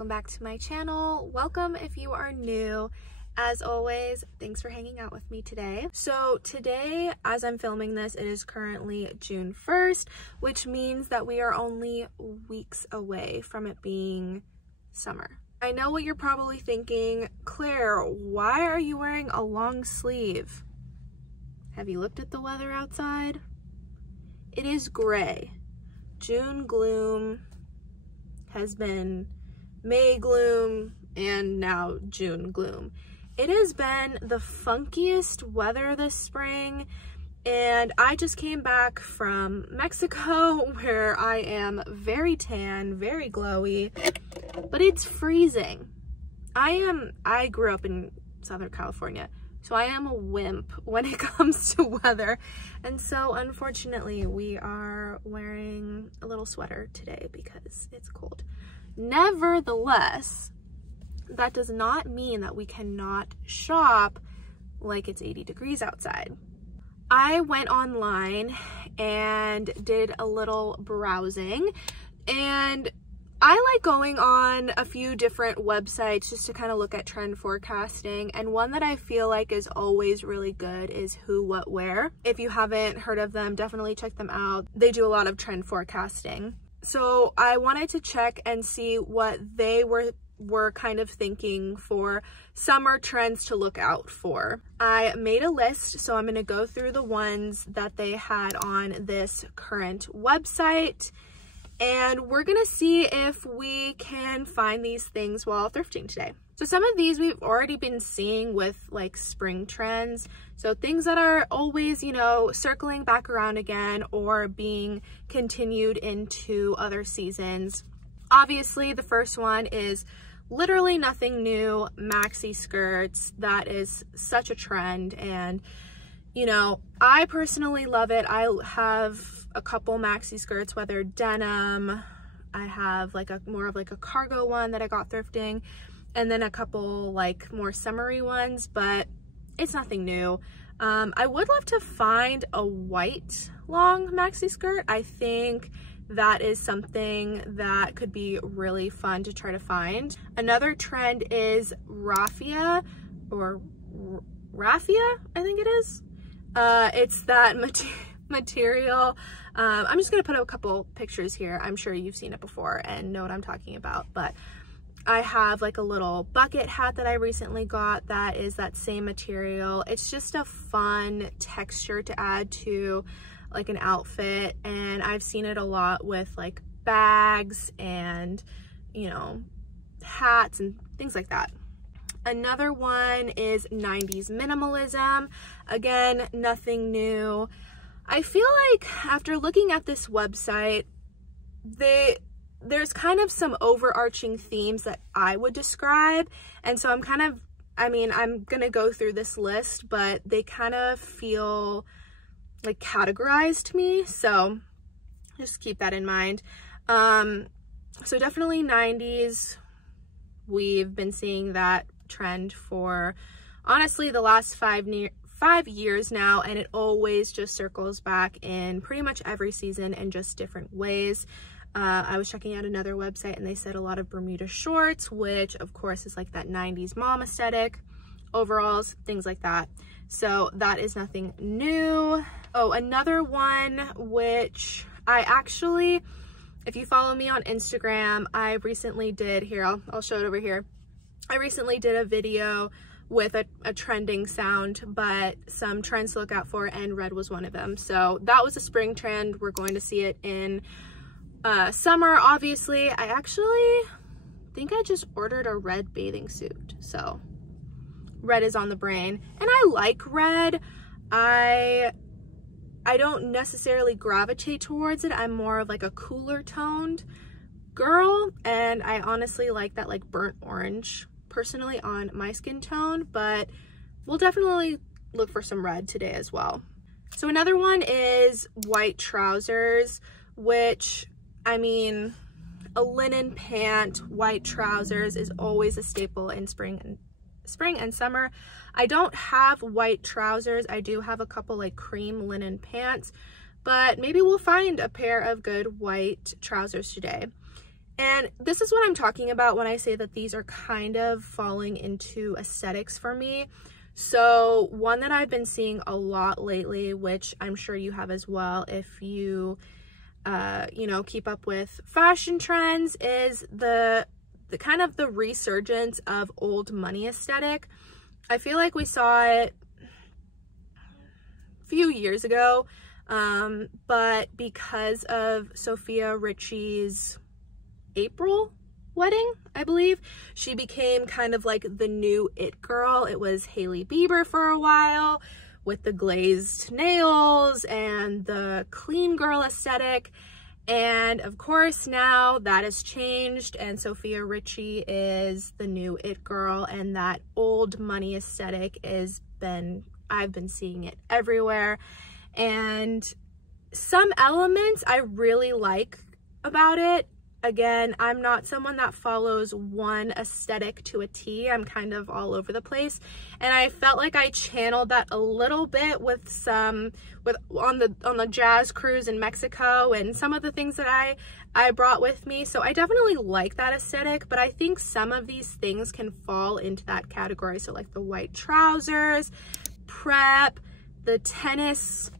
welcome back to my channel. Welcome if you are new. As always, thanks for hanging out with me today. So today, as I'm filming this, it is currently June 1st, which means that we are only weeks away from it being summer. I know what you're probably thinking, Claire, why are you wearing a long sleeve? Have you looked at the weather outside? It is gray. June gloom has been May gloom and now June gloom. It has been the funkiest weather this spring, and I just came back from Mexico where I am very tan, very glowy, but it's freezing. I grew up in Southern California, so I am a wimp when it comes to weather. And so unfortunately, we are wearing a little sweater today because it's cold. Nevertheless, that does not mean that we cannot shop like it's 80 degrees outside. I went online and did a little browsing, and I like going on a few different websites just to kind of look at trend forecasting, and one that I feel like is always really good is Who What Wear. If you haven't heard of them, definitely check them out. They do a lot of trend forecasting. So I wanted to check and see what they were kind of thinking for summer trends to look out for. I made a list, so I'm going to go through the ones that they had on this current website, and we're gonna see if we can find these things while thrifting today. So some of these we've already been seeing with like spring trends. So things that are always, you know, circling back around again or being continued into other seasons. Obviously, the first one is literally nothing new, maxi skirts. That is such a trend, and you know, I personally love it. I have a couple maxi skirts, whether denim, I have like more of like a cargo one that I got thrifting, and then a couple like more summery ones, but it's nothing new. I would love to find a white long maxi skirt. I think that is something that could be really fun to try to find. Another trend is raffia, or raffia, I think it is. It's that material. I'm just gonna put a couple pictures here. I'm sure you've seen it before and know what I'm talking about, but I have like a little bucket hat that I recently got that is that same material. It's just a fun texture to add to like an outfit, and I've seen it a lot with like bags and, you know, hats and things like that. Another one is 90's minimalism. Again, nothing new. I feel like after looking at this website, there's kind of some overarching themes that I would describe. And so I'm gonna go through this list, but they kind of feel like categorized to me. So just keep that in mind. So definitely 90's. We've been seeing that trend for honestly the last 5 years now, and it always just circles back in pretty much every season in just different ways. I was checking out another website and they said a lot of Bermuda shorts, which of course is like that 90's mom aesthetic, overalls, things like that. So that is nothing new. Oh, another one which I actually, if you follow me on Instagram, I recently did, here, I'll show it over here. I recently did a video with a trending sound, but some trends to look out for, and red was one of them. So that was a spring trend. We're going to see it in summer, obviously. I actually think I just ordered a red bathing suit. So red is on the brain, and I like red. I don't necessarily gravitate towards it. I'm more of like a cooler toned girl, and I honestly like that like burnt orange personally on my skin tone, but we'll definitely look for some red today as well. So another one is white trousers, which, I mean, a linen pant, white trousers is always a staple in spring and summer. I don't have white trousers. I do have a couple like cream linen pants, but maybe we'll find a pair of good white trousers today. And this is what I'm talking about when I say that these are kind of falling into aesthetics for me. So one that I've been seeing a lot lately, which I'm sure you have as well if you, you know, keep up with fashion trends, is the kind of the resurgence of old money aesthetic. I feel like we saw it a few years ago, but because of Sofia Richie's April wedding, I believe, she became kind of like the new it girl. It was Hailey Bieber for a while with the glazed nails and the clean girl aesthetic. And of course now that has changed and Sofia Richie is the new it girl, and that old money aesthetic I've been seeing it everywhere. And some elements I really like about it. Again, I'm not someone that follows one aesthetic to a T. I'm kind of all over the place. And I felt like I channeled that a little bit with on the jazz cruise in Mexico and some of the things that I brought with me. So I definitely like that aesthetic, but I think some of these things can fall into that category. So like the white trousers, prep, the tennis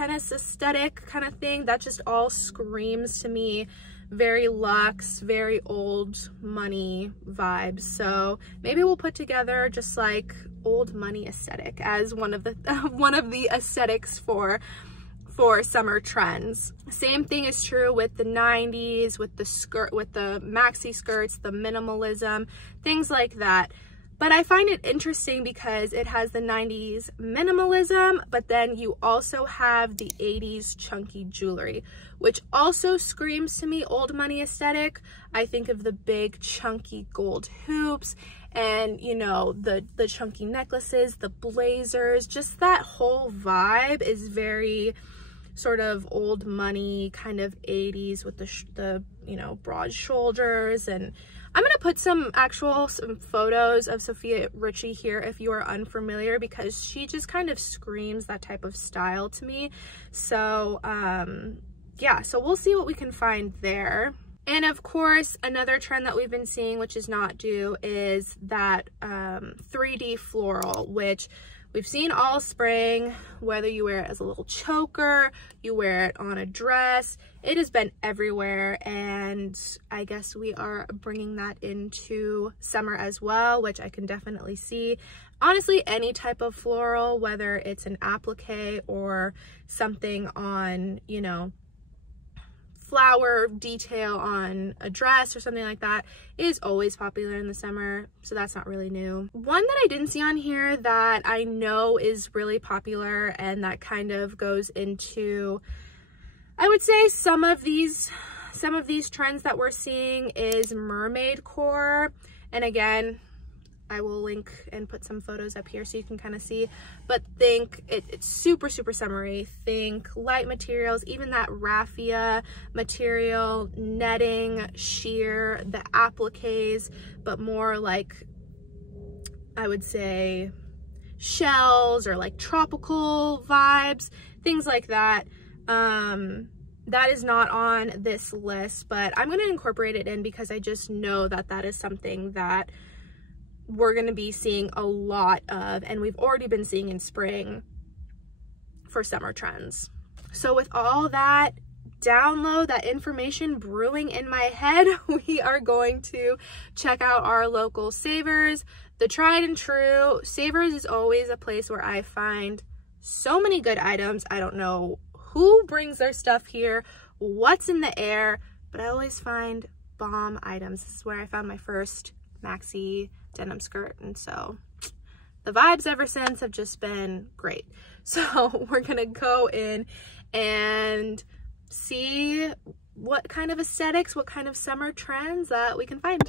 aesthetic kind of thing, that just all screams to me very luxe, very old money vibes. So maybe we'll put together just like old money aesthetic as one of the aesthetics for summer trends. Same thing is true with the 90s, with the maxi skirts, the minimalism, things like that. But I find it interesting because it has the 90s minimalism, but then you also have the 80s chunky jewelry, which also screams to me old money aesthetic. I think of the big chunky gold hoops and, you know, the chunky necklaces, the blazers, just that whole vibe is very sort of old money, kind of 80s with the you know, broad shoulders. And I'm gonna put some photos of Sofia Richie here if you are unfamiliar, because she just kind of screams that type of style to me. So yeah, so we'll see what we can find there. And of course, another trend that we've been seeing, which is not new, is that 3D floral, which we've seen all spring, whether you wear it as a little choker, you wear it on a dress, it has been everywhere. And I guess we are bringing that into summer as well, which I can definitely see. Honestly, any type of floral, whether it's an applique or something on, you know, flower detail on a dress or something like that, is always popular in the summer, so that's not really new. One that I didn't see on here that I know is really popular and that kind of goes into, I would say, some of these trends that we're seeing is mermaidcore. And again, I will link and put some photos up here so you can kind of see, but think it's super summery. Think light materials, even that raffia material, netting, sheer, the appliques, but more like, I would say, shells or like tropical vibes, things like that. That is not on this list, but I'm going to incorporate it in because I just know that that is something that we're going to be seeing a lot of, and we've already been seeing in spring for summer trends. So with all that download, that information brewing in my head, we are going to check out our local Savers, the tried and true. Savers is always a place where I find so many good items. I don't know who brings their stuff here, what's in the air, but I always find bomb items. This is where I found my first maxi denim skirt, and so the vibes ever since have just been great. So we're gonna go in and see what kind of aesthetics, what kind of summer trends that we can find.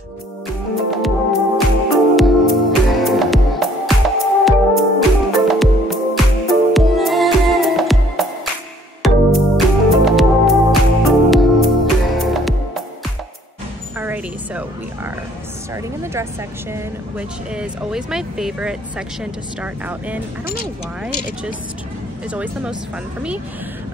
Alrighty, so we are starting in the dress section, which is always my favorite section to start out in. I don't know why, it just is always the most fun for me.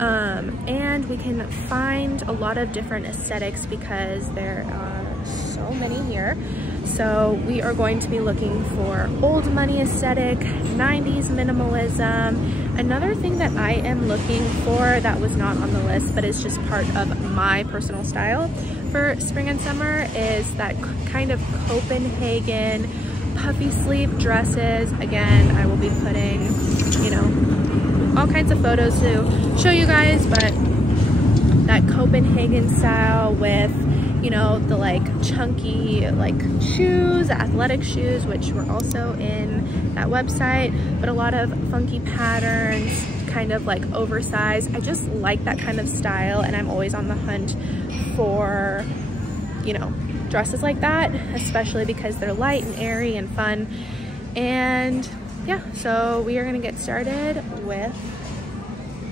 and we can find a lot of different aesthetics because there are so many here. So we are going to be looking for old money aesthetic, 90s minimalism. Another thing that I am looking for that was not on the list but is just part of my personal style for spring and summer is that kind of Copenhagen puffy sleeve dresses. Again, I will be putting, you know, all kinds of photos to show you guys, but that Copenhagen style with, you know, the like chunky like shoes, athletic shoes, which were also in that website, but a lot of funky patterns, kind of like oversized. I just like that kind of style, and I'm always on the hunt for, you know, dresses like that, especially because they're light and airy and fun. And yeah, so we are gonna get started with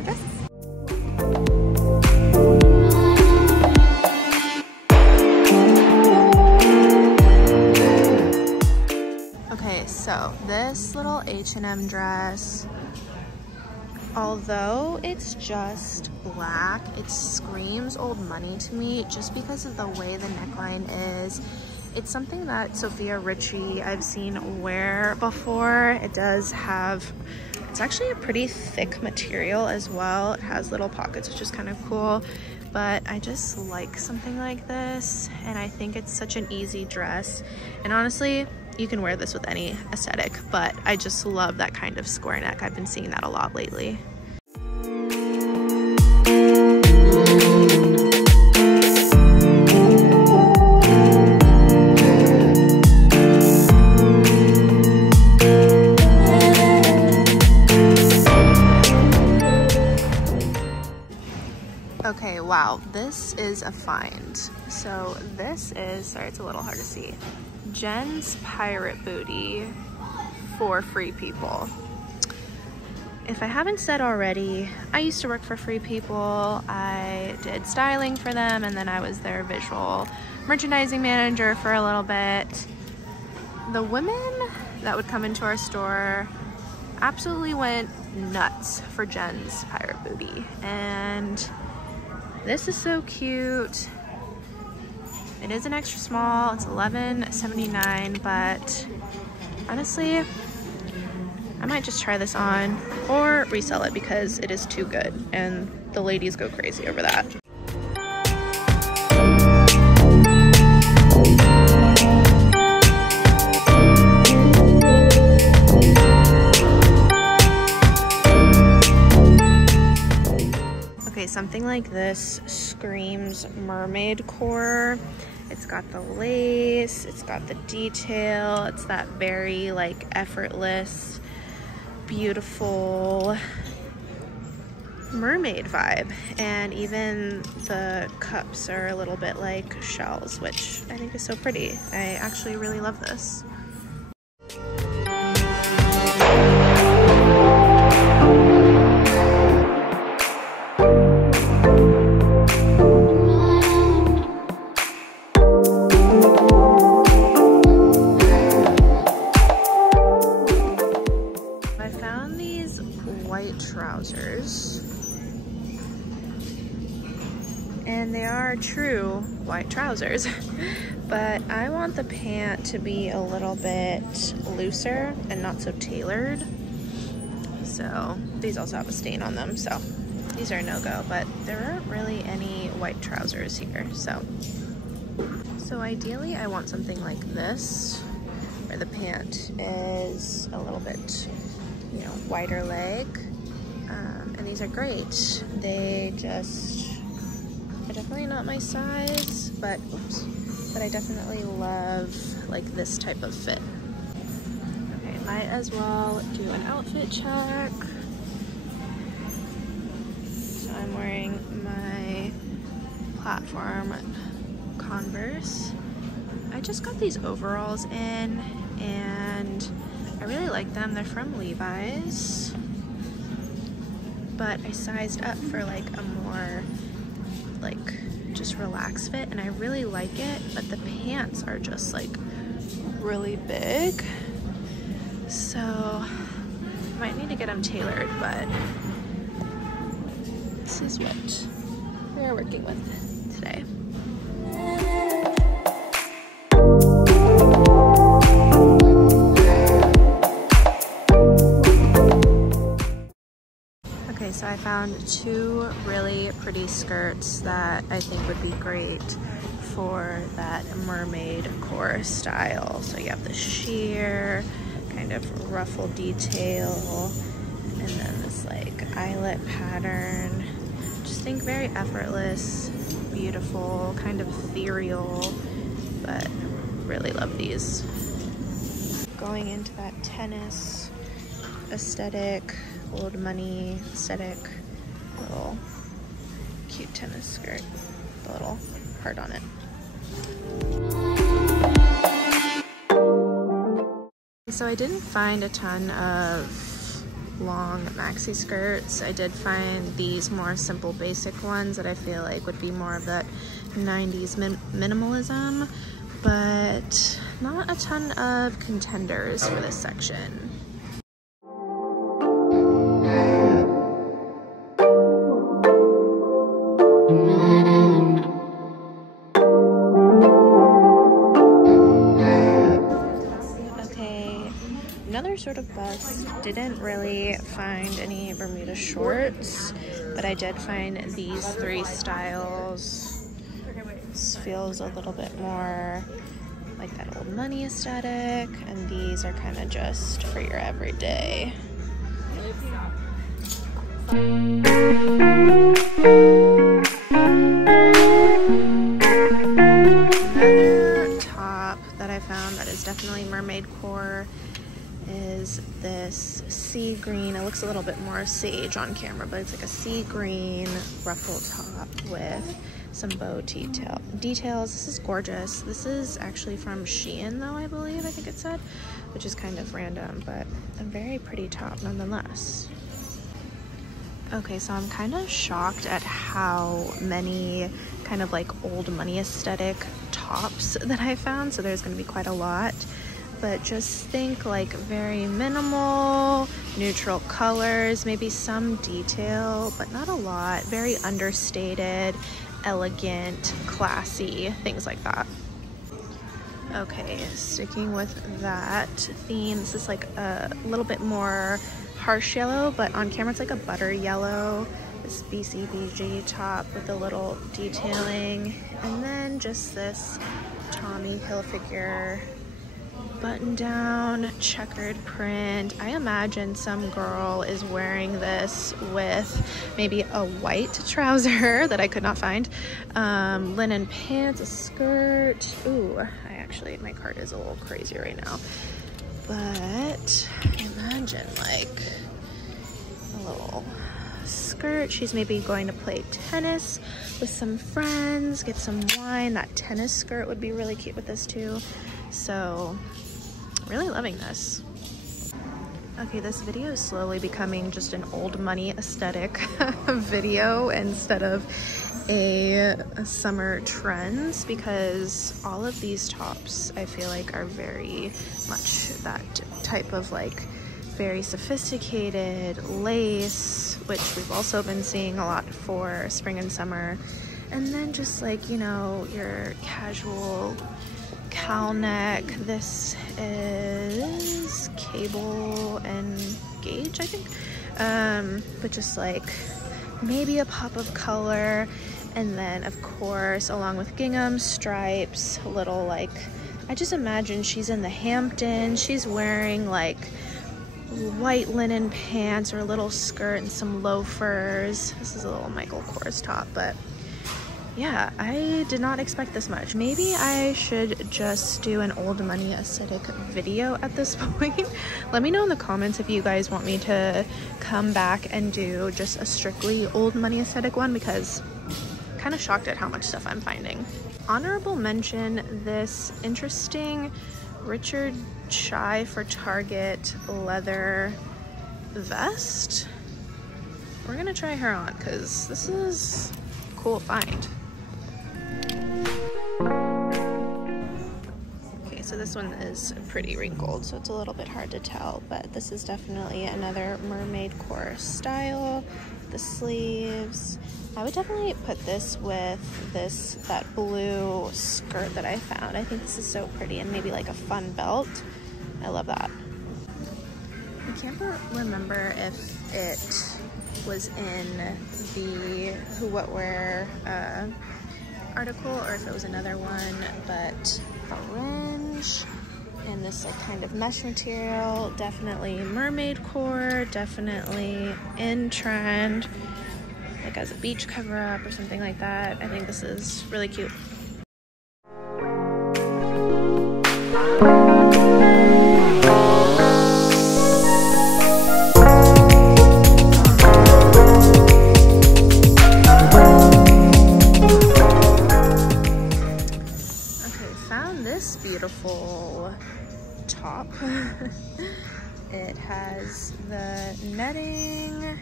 dresses. Okay, so this little H&M dress, although it's just black, it screams old money to me just because of the way the neckline is. It's something that Sophia Richie I've seen wear before. It does have, it's actually a pretty thick material as well. It has little pockets, which is kind of cool, but I just like something like this, and I think it's such an easy dress. And honestly, you can wear this with any aesthetic, but I just love that kind of square neck. I've been seeing that a lot lately. Okay, wow, this is a find. So this is, sorry, it's a little hard to see, Jen's pirate booty for Free People. If I haven't said already, I used to work for Free People. I did styling for them, and then I was their visual merchandising manager for a little bit. The women that would come into our store absolutely went nuts for Jen's pirate booty, and this is so cute. It is an extra small, it's $11.79, but honestly, I might just try this on or resell it because it is too good and the ladies go crazy over that. Okay, something like this screams mermaidcore. It's got the lace, it's got the detail, it's that very like effortless, beautiful mermaid vibe. And even the cups are a little bit like shells, which I think is so pretty. I actually really love this. Trousers, and they are true white trousers, but I want the pant to be a little bit looser and not so tailored. So these also have a stain on them, so these are no-go, but there aren't really any white trousers here. So ideally I want something like this where the pant is a little bit, you know, wider leg. And these are great. They just are definitely not my size, but oops, but I definitely love like this type of fit. Okay, might as well do an outfit check. So I'm wearing my platform Converse. I just got these overalls in and I really like them. They're from Levi's, but I sized up for like a more like just relaxed fit and I really like it, but the pants are just like really big, so I might need to get them tailored, but this is what we're working with today. Okay, so I found two really pretty skirts that I think would be great for that mermaid core style. So you have the sheer kind of ruffle detail, and then this like eyelet pattern. Just think very effortless, beautiful, kind of ethereal, but really love these. Going into that tennis aesthetic, old money aesthetic, little cute tennis skirt, the little heart on it. So I didn't find a ton of long maxi skirts. I did find these more simple basic ones that I feel like would be more of that 90s minimalism, but not a ton of contenders for this section. Another sort of bust. Didn't really find any Bermuda shorts, but I did find these three styles. This feels a little bit more like that old money aesthetic, and these are kind of just for your everyday. Another top that I found that is definitely mermaid core is this sea green. It looks a little bit more sage on camera, but it's like a sea green ruffle top with some bow details. This is gorgeous. This is actually from Shein though, I believe, I think it said, which is kind of random, but a very pretty top nonetheless. Okay, so I'm kind of shocked at how many kind of like old money aesthetic tops that I found. So there's going to be quite a lot. But just think like very minimal, neutral colors, maybe some detail, but not a lot. Very understated, elegant, classy, things like that. Okay, sticking with that theme, this is like a little bit more harsh yellow, but on camera it's like a butter yellow. This BCBG top with a little detailing, and then just this Tommy Hilfiger button down checkered print. I imagine some girl is wearing this with maybe a white trouser that I could not find, linen pants, a skirt. Ooh, my cart is a little crazy right now, but imagine like a little skirt. She's maybe going to play tennis with some friends, get some wine. That tennis skirt would be really cute with this too. So really loving this. Okay, this video is slowly becoming just an old money aesthetic video instead of a summer trends, because all of these tops I feel like are very much that type of like very sophisticated lace, which we've also been seeing a lot for spring and summer, and then just like, you know, your casual cowl neck. This is cable and gauge, I think, but just like maybe a pop of color, and then of course along with gingham stripes, little like, I just imagine she's in the Hamptons, she's wearing like white linen pants or a little skirt and some loafers. This is a little Michael Kors top, but yeah, I did not expect this much. Maybe I should just do an old money aesthetic video at this point. Let me know in the comments if you guys want me to come back and do just a strictly old money aesthetic one, because I'm kind of shocked at how much stuff I'm finding. Honorable mention, this interesting Richard Chai for Target leather vest. We're gonna try her on because this is a cool find. Okay, so this one is pretty wrinkled, so it's a little bit hard to tell, but this is definitely another mermaid core style. the sleeves. I would definitely put this with that blue skirt that I found. I think this is so pretty, and maybe like a fun belt. I love that. I can't remember if it was in the Who What Wear article or if it was another one, but orange and this like kind of mesh material, definitely mermaid core, definitely in trend, like as a beach cover up or something like that. I think this is really cute. Beautiful top. It has the netting,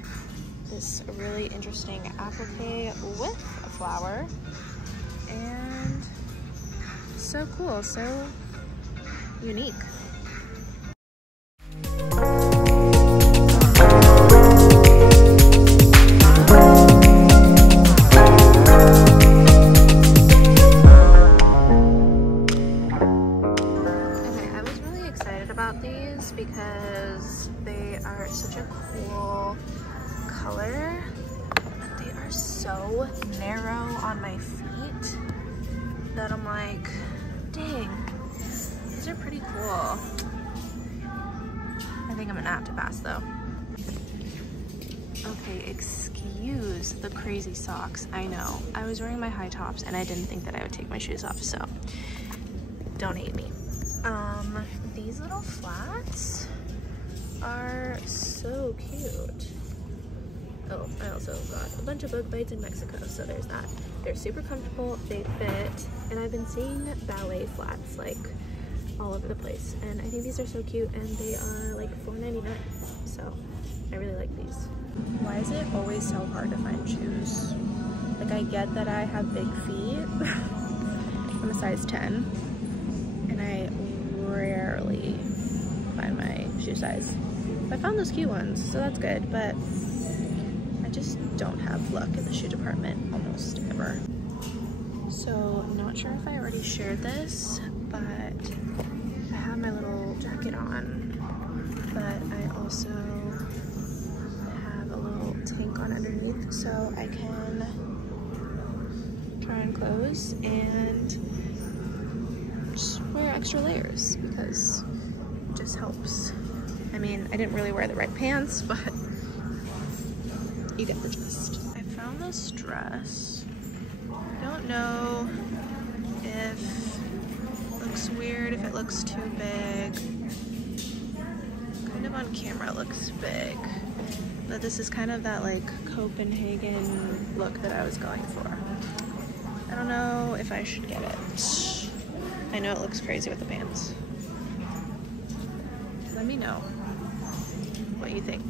this really interesting applique with a flower, and so cool, so unique. Because they are such a cool color. They are so narrow on my feet that I'm like, dang, these are pretty cool. I think I'm gonna have to pass though. Okay, excuse the crazy socks. I know, I was wearing my high tops and I didn't think that I would take my shoes off, so don't hate me. These little flats are so cute. Oh, I also got a bunch of bug bites in Mexico, so there's that. They're super comfortable, they fit, and I've been seeing ballet flats like all over the place, and I think these are so cute, and they are like $4.99, so I really like these. Why is it always so hard to find shoes? Like, I get that I have big feet. I'm a size 10, and I rarely find my shoe size. I found those cute ones, so that's good, but I just don't have luck in the shoe department almost ever. So, not sure if I already shared this, but I have my little jacket on, but I also have a little tank on underneath so I can try on clothes and just wear extra layers because it just helps. I mean, I didn't really wear the right pants, but you get the gist. I found this dress. I don't know if it looks weird, if it looks too big. Kind of on camera it looks big, but this is kind of that like Copenhagen look that I was going for. I don't know if I should get it. I know it looks crazy with the pants. Let me know what you think.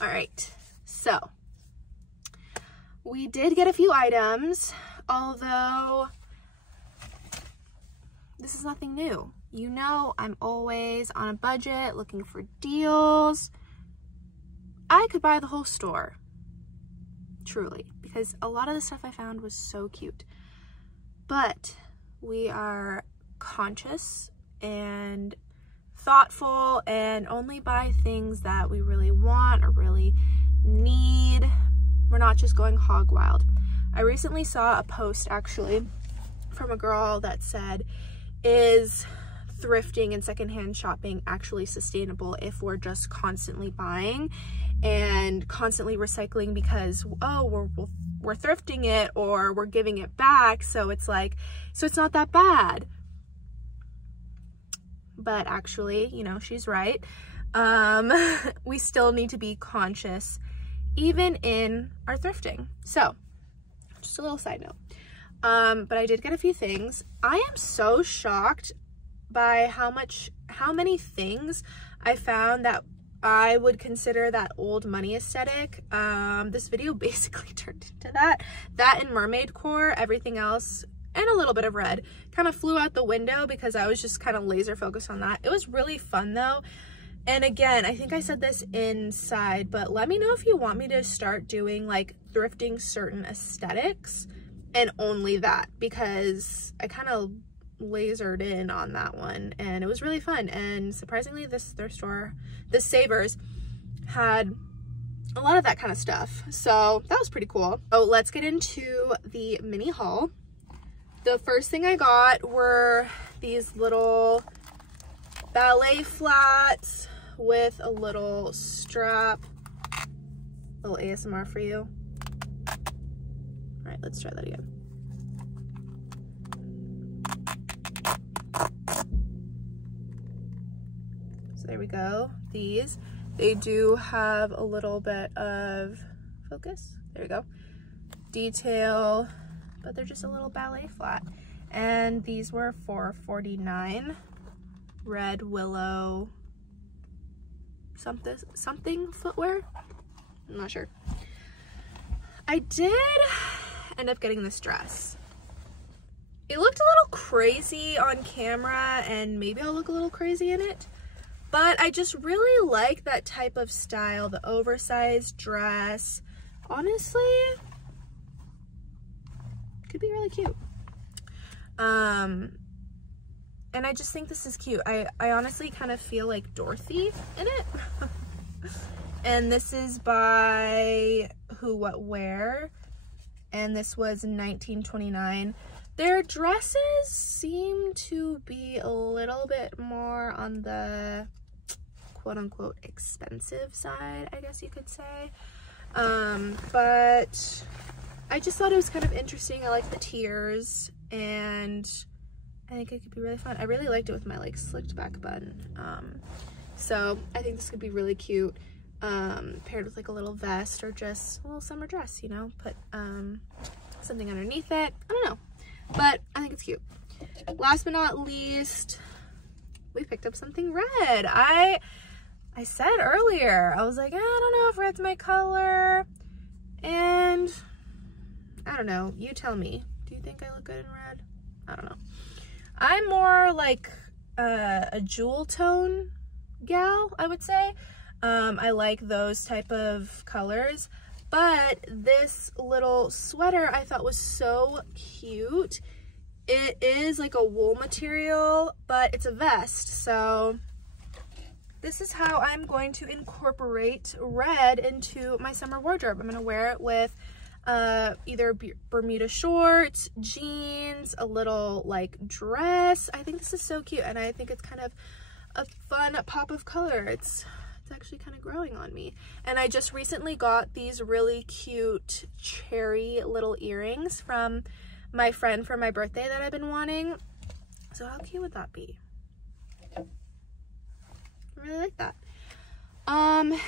All right, so we did get a few items, although this is nothing new. You know, I'm always on a budget looking for deals. I could buy the whole store, truly, because a lot of the stuff I found was so cute. But we are conscious and thoughtful and only buy things that we really want or really need. We're not just going hog wild. I recently saw a post actually from a girl that said, is thrifting and secondhand shopping actually sustainable if we're just constantly buying and constantly recycling because, oh, we're thrifting it or we're giving it back, so it's like, so it's not that bad. But actually, you know, she's right. We still need to be conscious even in our thrifting. So just a little side note. But I did get a few things. I am so shocked by how many things I found that I would consider that old money aesthetic. This video basically turned into that and mermaidcore. Everything else, and a little bit of red, kind of flew out the window because I was just kind of laser focused on that. It was really fun though. And again, I think I said this inside, but let me know if you want me to start doing like thrifting certain aesthetics and only that, because I kind of lasered in on that one and it was really fun. And surprisingly, this thrift store, this Savers, had a lot of that kind of stuff, so that was pretty cool. Oh, let's get into the mini haul. The first thing I got were these little ballet flats with a little strap. A little ASMR for you. All right, let's try that again. So there we go. These, they do have a little bit of focus. There we go. Detail, but they're just a little ballet flat. And these were $4.49. Red willow something footwear. I'm not sure. I did end up getting this dress. It looked a little crazy on camera, and maybe I'll look a little crazy in it, but I just really like that type of style, the oversized dress. Honestly, could be really cute. And I just think this is cute. I honestly kind of feel like Dorothy in it. And this is by Who What Wear, and this was $19.29. Their dresses seem to be a little bit more on the quote-unquote expensive side, I guess you could say. But I just thought it was kind of interesting. I like the tiers, and I think it could be really fun. I really liked it with my like slicked back bun. So I think this could be really cute, paired with like a little vest or just a little summer dress, you know, put something underneath it. I don't know, but I think it's cute. Last but not least, we picked up something red. I said earlier, I was like, I don't know if red's my color, and I don't know, you tell me. Do you think I look good in red? I don't know. I'm more like a jewel tone gal, I would say. I like those type of colors, but this little sweater I thought was so cute. It is like a wool material, but it's a vest, so this is how I'm going to incorporate red into my summer wardrobe. I'm going to wear it with either Bermuda shorts, jeans, a little like dress. I think this is so cute, and I think it's kind of a fun pop of color. It's actually kind of growing on me. And I just recently got these really cute cherry little earrings from my friend for my birthday that I've been wanting. So how cute would that be? I really like that. And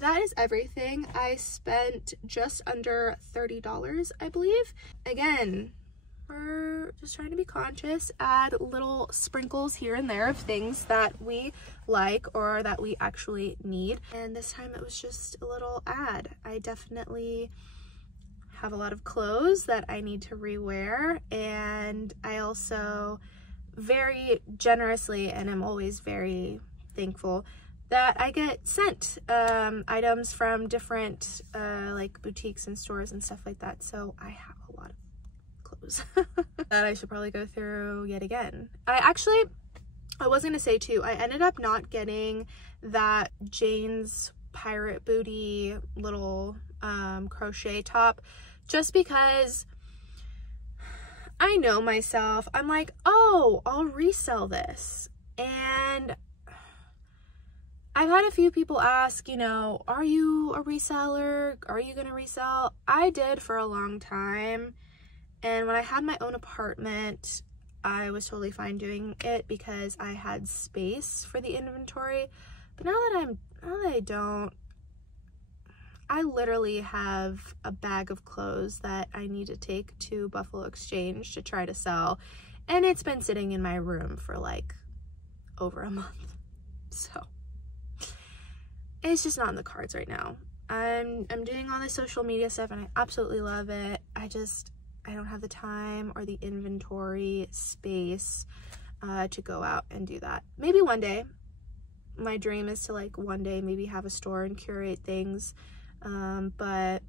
that is everything. I spent just under $30, I believe. Again, we're just trying to be conscious, add little sprinkles here and there of things that we like or that we actually need. And this time it was just a little ad. I definitely have a lot of clothes that I need to rewear, and I also very generously, and I'm always very thankful that I get sent items from different like boutiques and stores and stuff like that. So I have a lot of clothes that I should probably go through yet again. I was gonna say too, I ended up not getting that Jane's pirate booty little crochet top, just because I know myself. I'm like, oh, I'll resell this, and I've had a few people ask, you know, are you a reseller? Are you gonna resell? I did for a long time. And when I had my own apartment, I was totally fine doing it because I had space for the inventory. But now that I don't, I literally have a bag of clothes that I need to take to Buffalo Exchange to try to sell. And it's been sitting in my room for like over a month. So it's just not in the cards right now. I'm doing all this social media stuff and I absolutely love it. I don't have the time or the inventory space to go out and do that. Maybe one day. My dream is to like one day maybe have a store and curate things, but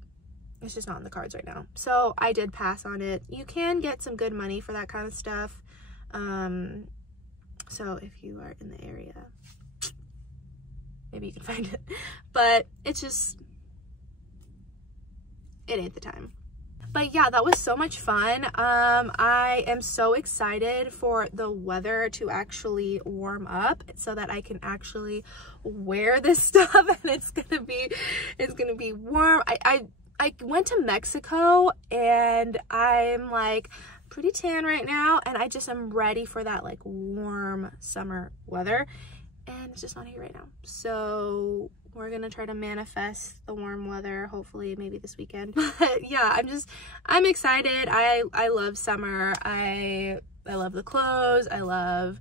it's just not in the cards right now. So I did pass on it. You can get some good money for that kind of stuff. So if you are in the area, maybe you can find it, but it's just, it ain't the time. But yeah, that was so much fun. I am so excited for the weather to actually warm up so that I can actually wear this stuff and it's gonna be warm. I went to Mexico and I'm like pretty tan right now, and I just am ready for that like warm summer weather, and it's just not here right now. So we're gonna try to manifest the warm weather, hopefully maybe this weekend. But yeah, I'm excited. I love summer. I love the clothes. I love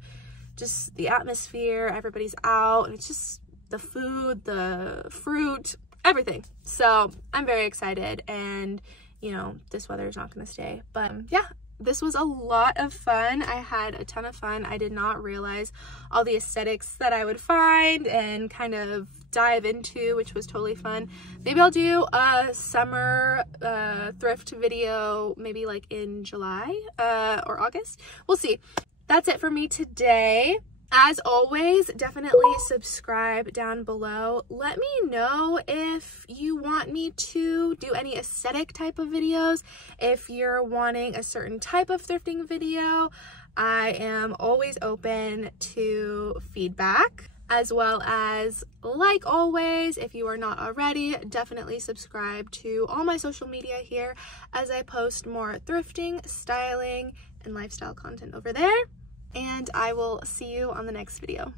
just the atmosphere. Everybody's out and it's just the food, the fruit, everything. So I'm very excited, and you know, this weather is not gonna stay. But yeah, this was a lot of fun. I had a ton of fun. I did not realize all the aesthetics that I would find and kind of dive into, which was totally fun. Maybe I'll do a summer thrift video, maybe like in July or August. We'll see. That's it for me today. As always, definitely subscribe down below. Let me know if you want me to do any aesthetic type of videos, if you're wanting a certain type of thrifting video. I am always open to feedback, as well as, like always, if you are not already, definitely subscribe to all my social media here as I post more thrifting, styling, and lifestyle content over there. And I will see you on the next video.